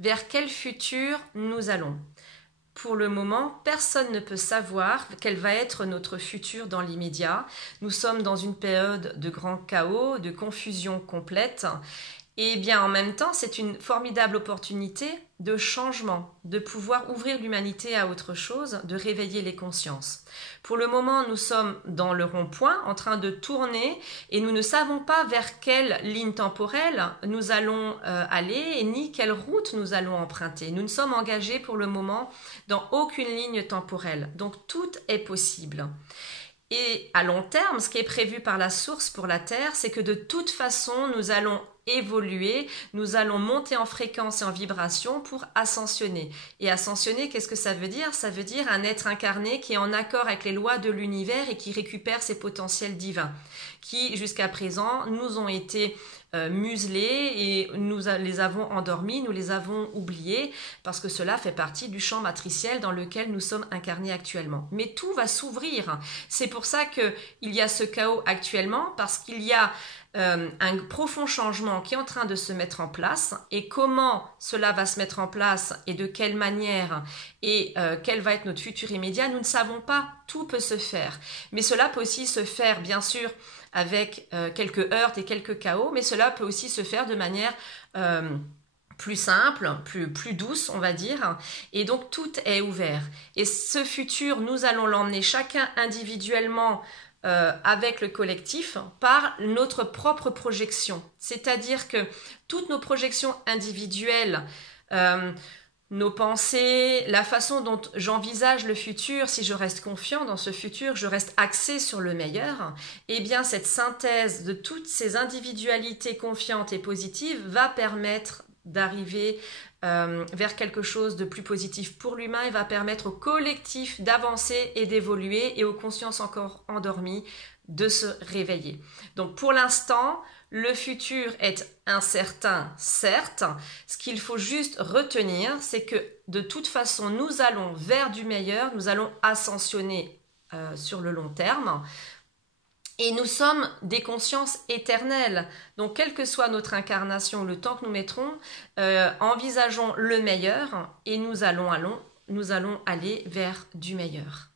vers quel futur nous allons. Pour le moment, personne ne peut savoir quel va être notre futur dans l'immédiat. Nous sommes dans une période de grand chaos, de confusion complète. Et bien en même temps, c'est une formidable opportunité de changement, de pouvoir ouvrir l'humanité à autre chose, de réveiller les consciences. Pour le moment, nous sommes dans le rond-point, en train de tourner, et nous ne savons pas vers quelle ligne temporelle nous allons aller, ni quelle route nous allons emprunter. Nous ne sommes engagés pour le moment dans aucune ligne temporelle, donc tout est possible. Et à long terme, ce qui est prévu par la source pour la Terre, c'est que de toute façon, nous allons évoluer, nous allons monter en fréquence et en vibration pour ascensionner. Et ascensionner, qu'est-ce que ça veut dire? Ça veut dire un être incarné qui est en accord avec les lois de l'univers et qui récupère ses potentiels divins, qui jusqu'à présent nous ont été muselés et nous les avons endormis, nous les avons oubliés parce que cela fait partie du champ matriciel dans lequel nous sommes incarnés actuellement. Mais tout va s'ouvrir. C'est pour ça qu'il y a ce chaos actuellement, parce qu'il y a un profond changement qui est en train de se mettre en place, et comment cela va se mettre en place et de quelle manière et quel va être notre futur immédiat, nous ne savons pas. Tout peut se faire, mais cela peut aussi se faire bien sûr avec quelques heurts et quelques chaos, mais cela peut aussi se faire de manière plus simple, plus douce, on va dire, et donc tout est ouvert. Et ce futur, nous allons l'emmener chacun individuellement avec le collectif par notre propre projection. C'est-à-dire que toutes nos projections individuelles, nos pensées, la façon dont j'envisage le futur, si je reste confiant dans ce futur, je reste axé sur le meilleur, eh bien cette synthèse de toutes ces individualités confiantes et positives va permettre d'arriver vers quelque chose de plus positif pour l'humain et va permettre au collectif d'avancer et d'évoluer et aux consciences encore endormies de se réveiller. Donc pour l'instant, le futur est incertain, certes. Ce qu'il faut juste retenir, c'est que de toute façon, nous allons vers du meilleur, nous allons ascensionner sur le long terme. Et nous sommes des consciences éternelles. Donc, quelle que soit notre incarnation, le temps que nous mettrons, envisageons le meilleur et nous allons aller vers du meilleur.